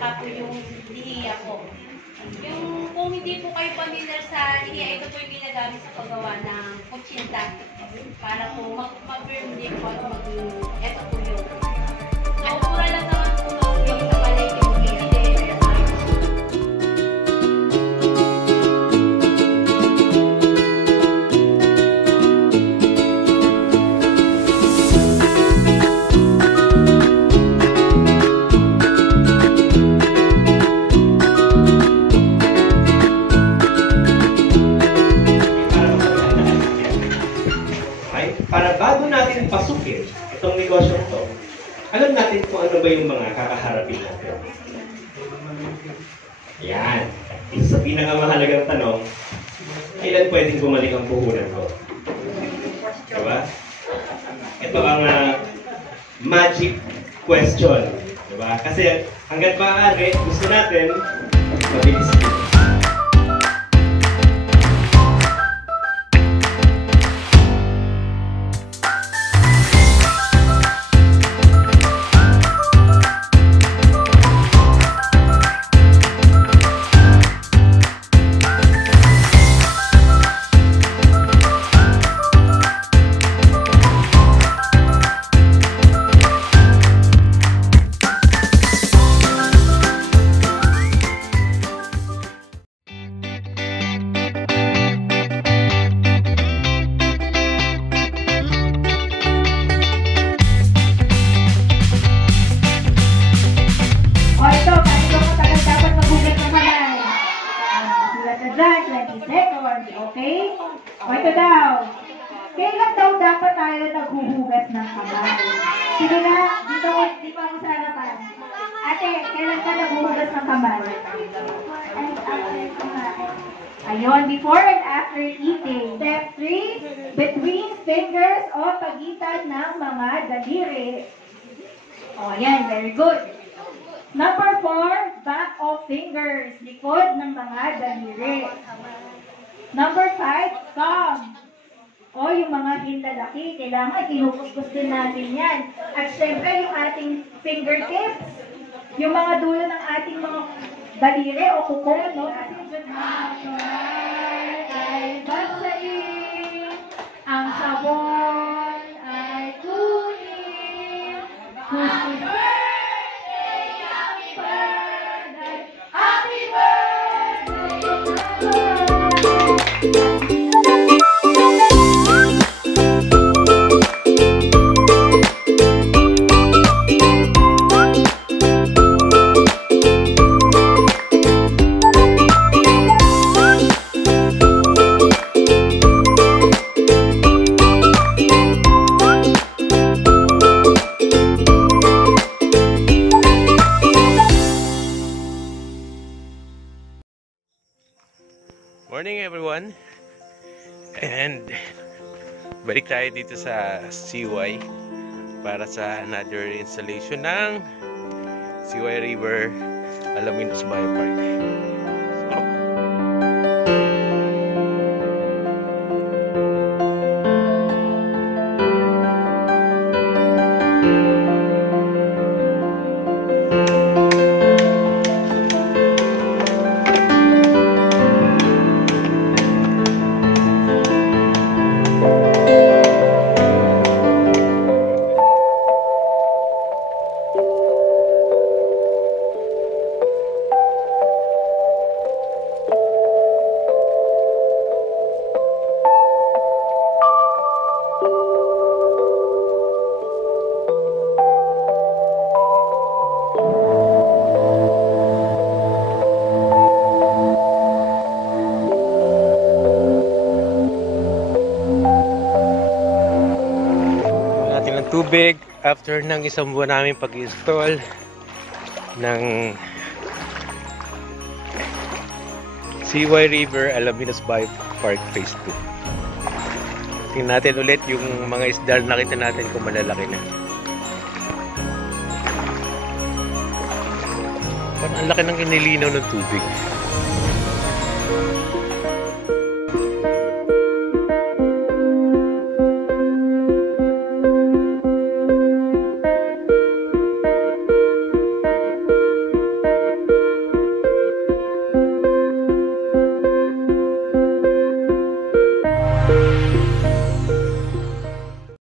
tsaka po yung lihiya po. Yung kung hindi po kayo familiar sa lihiya, ito po yung ginagamit sa paggawa ng kutsinta. Para po mag-firm din po at ito po yun. Ang mura lang naman po yung sa palengke yung lihiya. Para bago natin pasukin itong negosyo ito, alam natin kung ano ba yung mga kakaharapin natin. Yan. Isa sa pinakamahalagang tanong, kailan pwedeng bumalik ang puhunan ko? Diba? Ito ang magic question. Diba? Kasi hanggat maaari, gusto natin mabilis. Okay? O ito daw. Kailan daw dapat tayo naghuhugas ng kamay? Sige na, dito ako sa harapan. Ate, kailan ka naghuhugas ng kamay? Ayun, before and after eating. Step 3, between fingers o pagitan ng mga daliri. O, yan, very good. Number 4, back of fingers, likod ng mga daliri. Number 5, thumb. O yung mga hinlalaki, kailangan inukuskus din natin yan. At syempre yung ating fingertips, yung mga dulo ng ating mga daliri o kuko, no? Ay basahin, ang sabon ay kunin, happy birthday, happy birthday, happy birthday. Morning everyone, and balik tayo dito sa CY para sa another installation ng CY River Alaminos Biopark. Tubig after ng isang buwan namin pag-install ng CY River Alaminos Biopark Phase 2. Tingnan natin ulit yung mga isda na nakita natin kung malalaki na. Parang ang laki ng inilinaw ng tubig.